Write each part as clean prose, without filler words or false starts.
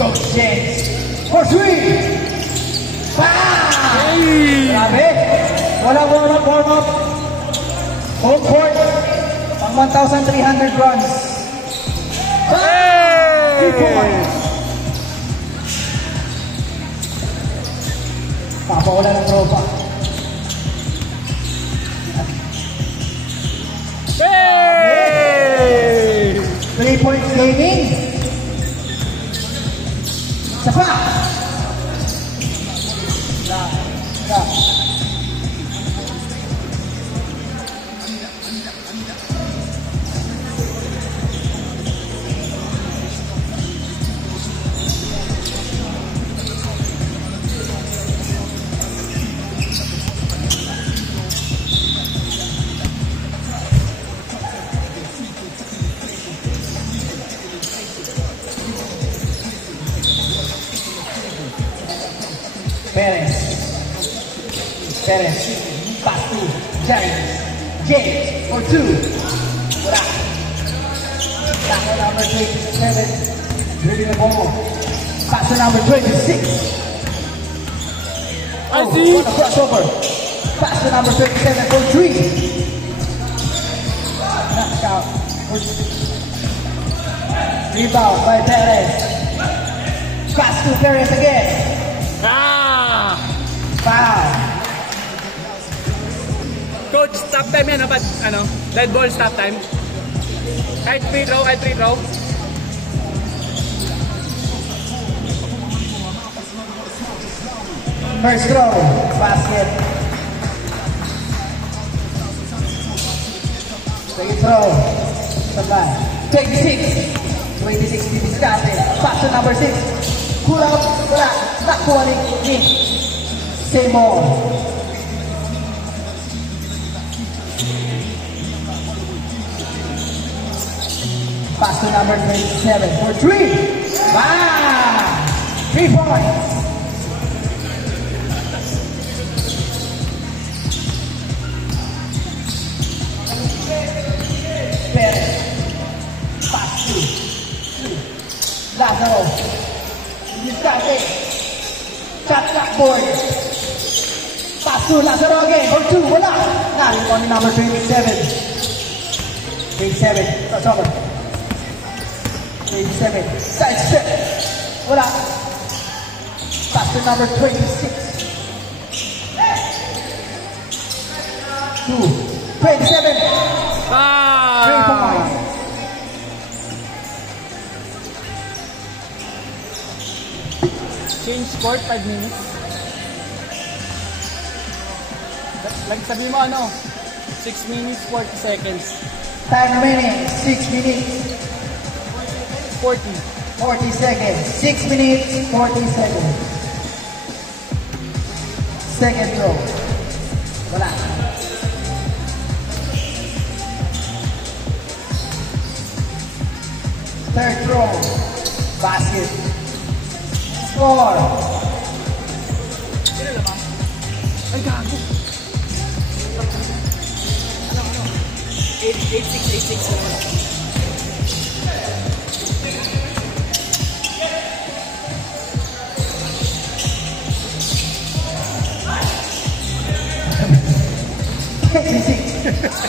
Coach James for 3. Wow! Grabe. Walang warm up. Home court. Pang 1,300 runs. Hey! 3 points. Papawala ng tropa. Hey! 3 points gaming. Sapa. Perez, pass to James for 2. Wala. Tackle number 27, dribbling the ball. Pass to number 26. I see. What a crossover. Pass to number 27 for 3. Knocked out. Rebound by Perez. Pass to Perez again. Foul. Coach, stop time yan. Ano? Dead ball, stop time. Kahit free throw. First throw, basket. Second throw, sabay. 26 Biscate. Pass to number 6. Pull up, wala. Nakuha ni same ball. Pass to number 27 for 3. Wow! 3 points. Perez. Pass to Lazaro. Biscate. Shot clock board. Pass to Lazaro again for 2. Wala. Now on number 27. 27. That's over. 27. Side step. Wala. Pass to number 26. 2. 27. 3 points. Change court, 5 minutes. Like sabi mo 6 minutes, 40 seconds. 10 minutes, 6 minutes. 40 seconds. 6 minutes, 40 seconds. Second throw. Wala. Third throw. Basket. Score. Ay, gago. 8-6.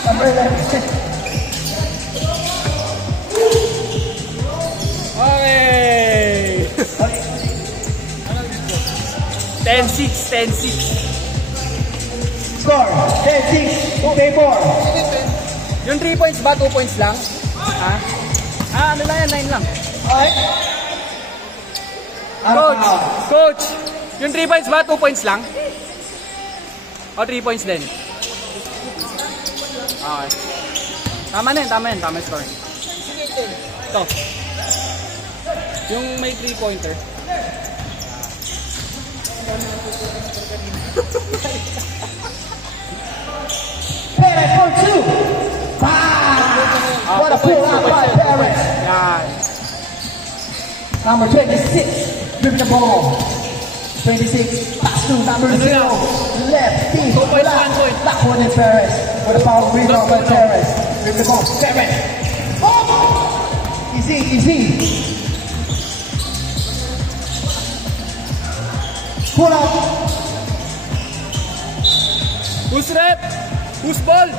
Number 11. Okay. 10-6. Score. 10-6. Okay, 4. Yung 3 points ba? 2 points lang? Ha? Ano lang yan? 9 lang. Okay. Coach, yung 3 points ba? 2 points lang? O 3 points din? Okay. Tama na yun. Tama yung score. Ito. Yung may 3-pointer. Perez for 2. Wow! What a pull out by Perez. Number 26, dribbling the ball. 26, pass to number 0. Left, deep, that one is Perez. What a power rebound by Perez. Dribbling the ball, Perez. Oh! Easy. Pull up. Who's rep? Who's ball?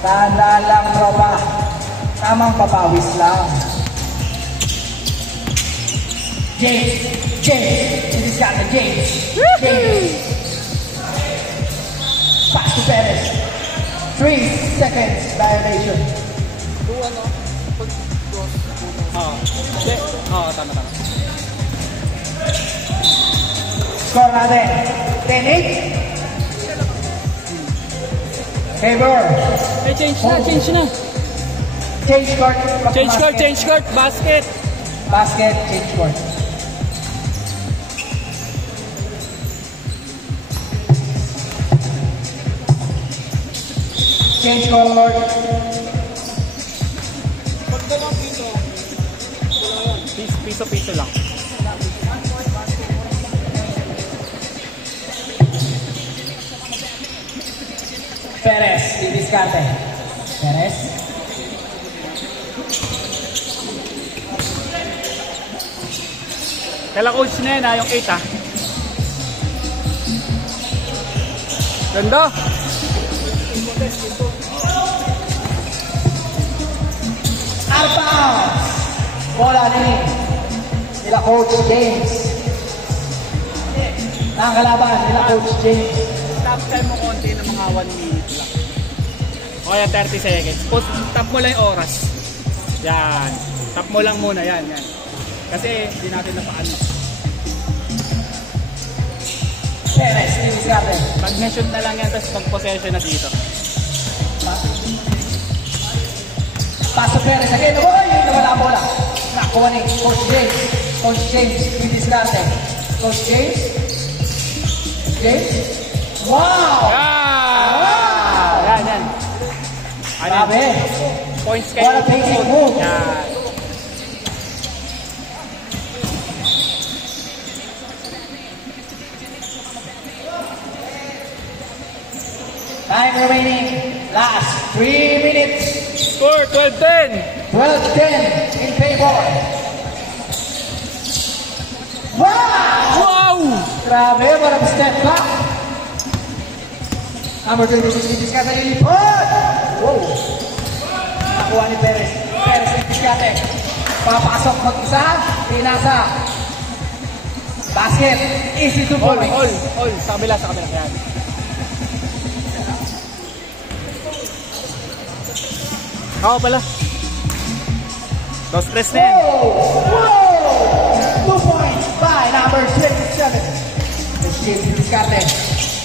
Tandaan lang, tropa. Tamang papawis lang. James. This is got the James. James. Pass to Perez. 3 seconds violation. Tama. Score natin. 10-8. Favor. Change na. Change court. Basket. Change court. Change court. Piso lang. Perez, didiskarte. Perez. Kala coach na yun yung 8 Ganda. Outbound. Bola nila Coach James. Nakakalaban nila Coach James. Stop time mo konti ng mga 1 minute lang. O kaya 30 seconds. Tap mo lang yung oras. Yan. Tap mo lang muna. Yan. Kasi hindi natin napaano. Perez, didiskarte. Pag-mention na lang yan, tapos pag-possession na dito. Paso Perez again. Uy! Nawala bola. Nakuha ni Coach James. Coach James, didiskarte. Coach James. Wow! Yan. Grabe. Points kayo. What a basic move. Yan. Time remaining. Last 3 minutes. Score 12-10. 12-10 in favor. Wow! Grabe, walang step back. Number 26, diskarte ni Lipot. Wow! Nakuha ni Perez. Perez ni diskarte. Papasok mag-isa. Pinasa. Basket. Easy to All. point. Sa kabila. Yan. Ako pala. Dos tres na yan. Whoa! 2 points by number 27. Let's give you this captain.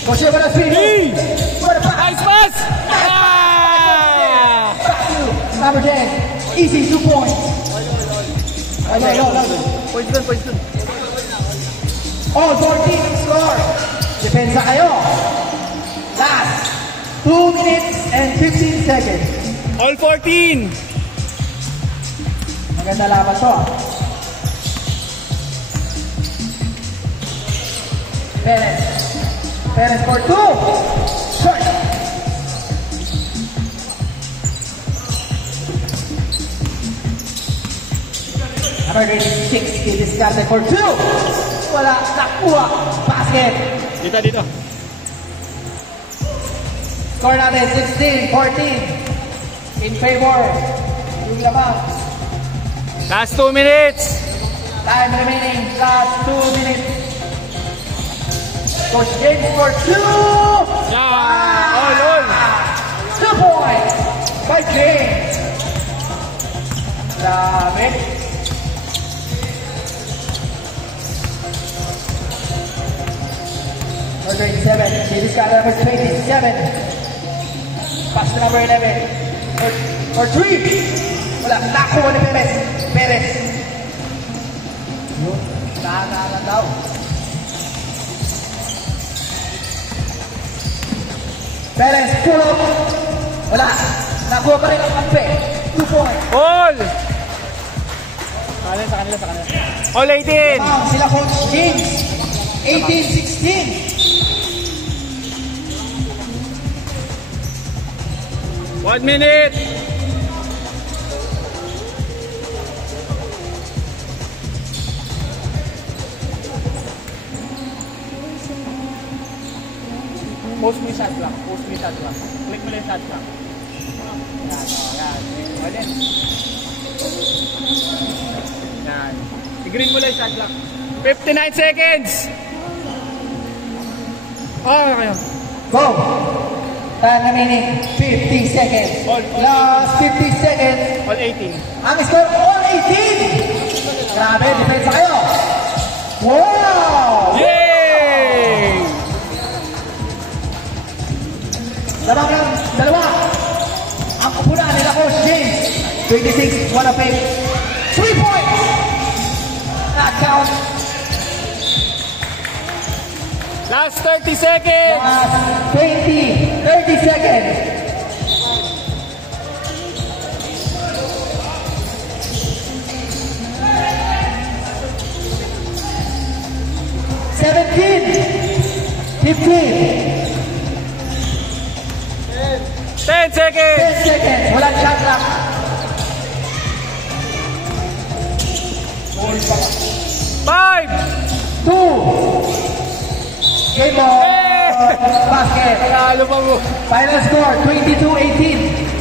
Coach, what a finish. What a pass. Nice pass! Back to number 10. Easy 2 points. Points dun. All 14 score. Depensa kayo. Last 2 minutes and 15 seconds. All 14! Maganda laban to. Perez for 2. Short. Number 86, didiskarte for 2. Wala, nakuha. Basket. Dito. Score natin 16-14. In favor. Yung laban. Last 2 minutes! Time remaining. Last 2 minutes. Coach James for 2. All. 2 points by James. Grabe. Number 27. He just got number 27. Pass to number 11. For 3. Wala. Nakuha ni Perez. Yun. Tahanan daw. Perez, pull up. Wala. Nakuha pa rin ang kampe. 2 points. All! Sa kanila. All 18! Sila Coach James. 18-16. 1 minute! Post mo yung shot clock. Post mo yung shot clock. Click mo lang yung shot clock. Yan, o, yan. Pwede. Yan. I-green mo lang yung shot clock. 59 seconds! Okay. Go! Time remaining 50 seconds. Last 50 seconds. All 18. Ang score, all 18! Grabe, depensa kayo! Wow! Yay! Labang lang, dalawa. Ang kupunan nila Coach James. 26, one of 8. 3 points! Not count. Last 30 seconds! Last 30 seconds. Seventeen, 15, 10 seconds! 10 seconds. Walang shot clock. 5! 2. Game ball. Basket. Panalo pa mo. Final score, 22-18.